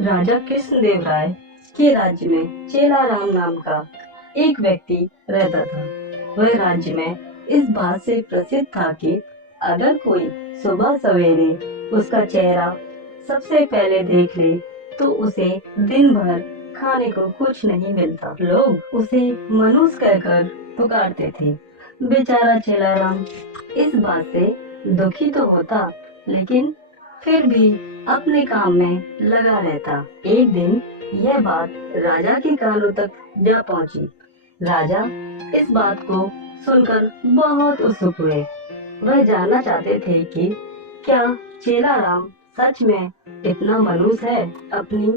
राजा कृष्णदेव राय के राज्य में चेलाराम नाम का एक व्यक्ति रहता था। वह राज्य में इस बात से प्रसिद्ध था कि अगर कोई सुबह सवेरे उसका चेहरा सबसे पहले देख ले तो उसे दिन भर खाने को कुछ नहीं मिलता। लोग उसे मनुष्य कहकर पुकारते थे। बेचारा चेलाराम इस बात से दुखी तो होता, लेकिन फिर भी अपने काम में लगा रहता। एक दिन यह बात राजा के कानों तक जा पहुंची। राजा इस बात को सुनकर बहुत उत्सुक हुए। वह जानना चाहते थे कि क्या चेलाराम सच में इतना मनुष्य है। अपनी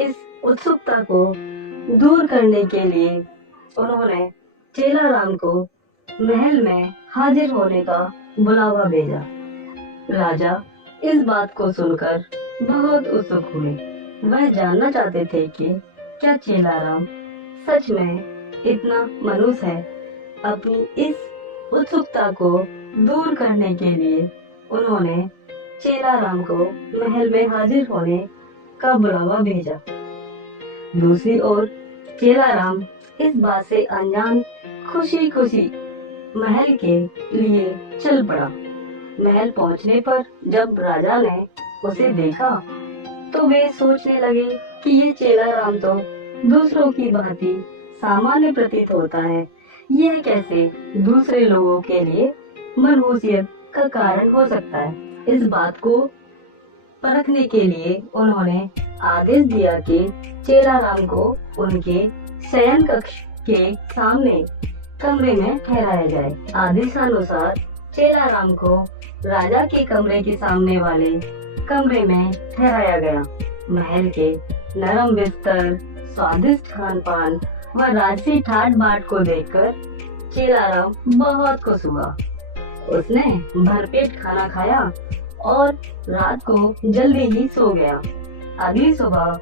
इस उत्सुकता को दूर करने के लिए उन्होंने चेलाराम को महल में हाजिर होने का बुलावा भेजा। राजा इस बात को सुनकर बहुत उत्सुक हुए। वह जानना चाहते थे कि क्या चेलाराम सच में इतना मनुष्य है। अपनी इस उत्सुकता को दूर करने के लिए उन्होंने चेलाराम को महल में हाजिर होने का बुलावा भेजा। दूसरी ओर चेलाराम इस बात से अनजान खुशी खुशी महल के लिए चल पड़ा। महल पहुंचने पर जब राजा ने उसे देखा तो वे सोचने लगे कि ये चेलाराम तो दूसरों की भांति सामान्य प्रतीत होता है। यह कैसे दूसरे लोगों के लिए मनहूसियत का कारण हो सकता है। इस बात को परखने के लिए उन्होंने आदेश दिया कि चेलाराम को उनके शयन कक्ष के सामने कमरे में ठहराया जाए। आदेशानुसार चेलाराम को राजा के कमरे के सामने वाले कमरे में ठहराया गया। महल के नरम बिस्तर, स्वादिष्ट खान पान व राजसी ठाट बाट को देखकर चेलाराम बहुत खुश हुआ। उसने भरपेट खाना खाया और रात को जल्दी ही सो गया। अगली सुबह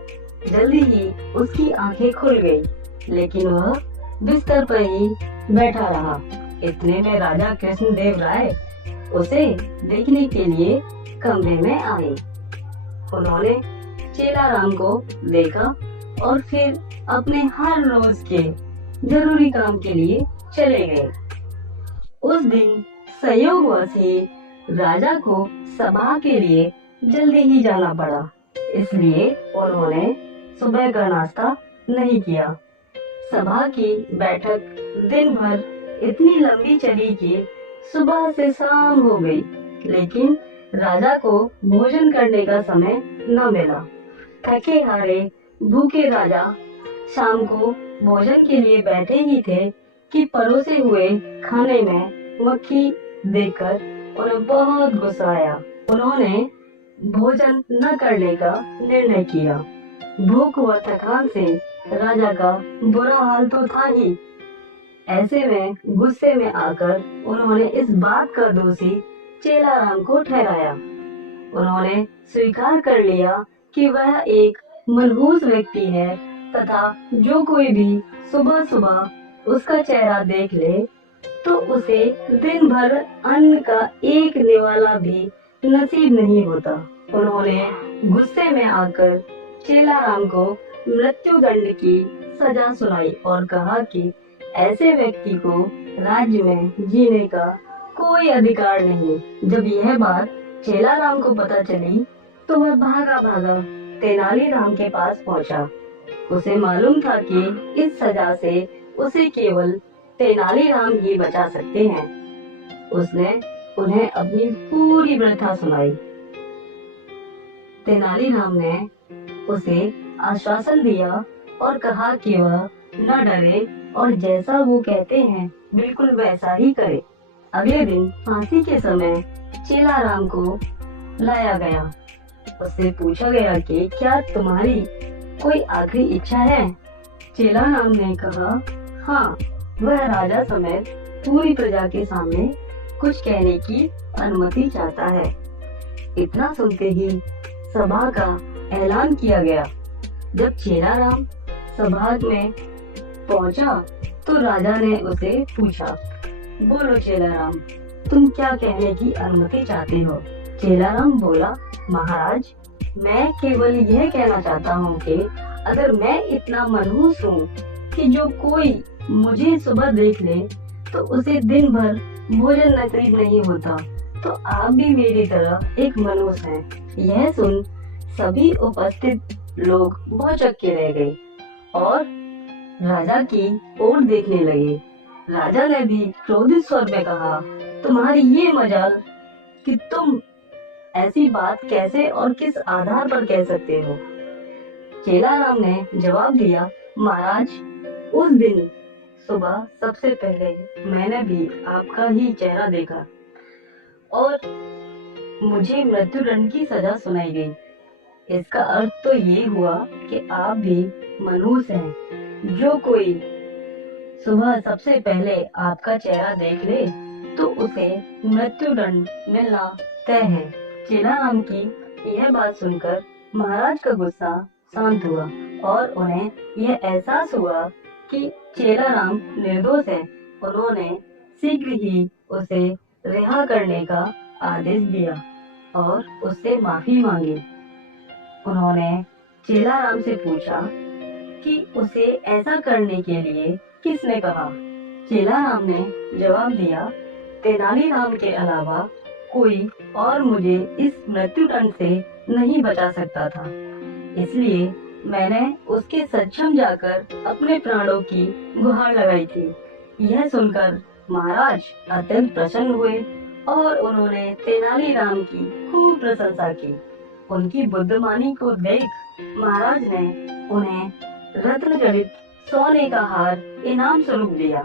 जल्दी ही उसकी आंखें खुल गई, लेकिन वह बिस्तर पर ही बैठा रहा। इतने में राजा कृष्णदेव राय उसे देखने के लिए कमरे में आए। उन्होंने चेलाराम को देखा और फिर अपने हर रोज के जरूरी काम के लिए चले गए। उस दिन संयोगवश ही राजा को सभा के लिए जल्दी ही जाना पड़ा, इसलिए उन्होंने सुबह का नाश्ता नहीं किया। सभा की बैठक दिन भर इतनी लंबी चली कि सुबह से शाम हो गई, लेकिन राजा को भोजन करने का समय न मिला। थके हारे भूखे राजा शाम को भोजन के लिए बैठे ही थे कि परोसे हुए खाने में मक्खी देखकर उन्हें बहुत गुस्सा आया। उन्होंने भोजन न करने का निर्णय किया। भूख व थकान से राजा का बुरा हाल तो था ही। ऐसे में गुस्से में आकर उन्होंने इस बात का दोषी चेलाराम को ठहराया। उन्होंने स्वीकार कर लिया कि वह एक मनहूस व्यक्ति है तथा जो कोई भी सुबह सुबह उसका चेहरा देख ले तो उसे दिन भर अन्न का एक निवाला भी नसीब नहीं होता। उन्होंने गुस्से में आकर चेलाराम को मृत्यु दंड की सजा सुनाई और कहा कि ऐसे व्यक्ति को राज्य में जीने का कोई अधिकार नहीं। जब यह बात चेलाराम को पता चली तो वह भागा भागा तेनालीराम के पास पहुंचा। उसे मालूम था कि इस सजा से उसे केवल तेनालीराम ही बचा सकते हैं। उसने उन्हें अपनी पूरी व्यथा सुनाई। तेनालीराम ने उसे आश्वासन दिया और कहा कि वह न डरे और जैसा वो कहते हैं बिल्कुल वैसा ही करे। अगले दिन फांसी के समय चेलाराम को लाया गया। उससे पूछा गया कि क्या तुम्हारी कोई आखिरी इच्छा है। चेलाराम ने कहा हाँ, वह राजा समेत पूरी प्रजा के सामने कुछ कहने की अनुमति चाहता है। इतना सुनते ही सभा का ऐलान किया गया। जब चेलाराम सभा में पहुंचा तो राजा ने उसे पूछा, बोलो चेलाराम, तुम क्या कहने की अनुमति चाहते हो। चेलाराम बोला, महाराज, मैं केवल यह कहना चाहता हूँ कि अगर मैं इतना मनहूस हूँ कि जो कोई मुझे सुबह देख ले तो उसे दिन भर भोजन नसीब नहीं होता, तो आप भी मेरी तरह एक मनहूस हैं। यह सुन सभी उपस्थित लोग भौचक्के रह गए और राजा की ओर देखने लगे। राजा ने भी क्रोधित स्वर में कहा, तुम्हारी ये मजाल कि तुम ऐसी बात कैसे और किस आधार पर कह सकते हो। चेलाराम ने जवाब दिया, महाराज, उस दिन सुबह सबसे पहले मैंने भी आपका ही चेहरा देखा और मुझे मृत्युदंड की सजा सुनाई गई। इसका अर्थ तो ये हुआ कि आप भी मनहूस हैं। जो कोई सुबह सबसे पहले आपका चेहरा देख ले तो उसे मृत्युदंड मिलना तय है। चेलाराम की यह बात सुनकर महाराज का गुस्सा शांत हुआ और उन्हें यह एहसास हुआ कि चेलाराम निर्दोष है। उन्होंने शीघ्र ही उसे रिहा करने का आदेश दिया और उससे माफी मांगी। उन्होंने चेलाराम से पूछा कि उसे ऐसा करने के लिए किसने कहा। चेलाराम ने जवाब दिया, तेनालीराम के अलावा कोई और मुझे इस मृत्युदंड से नहीं बचा सकता था, इसलिए मैंने उसके सक्षम जाकर अपने प्राणों की गुहार लगाई थी। यह सुनकर महाराज अत्यंत प्रसन्न हुए और उन्होंने तेनालीराम की खूब प्रशंसा की। उनकी बुद्धिमानी को देख महाराज ने उन्हें रत्न जड़ित सोने का हार इनाम स्वरूप दिया।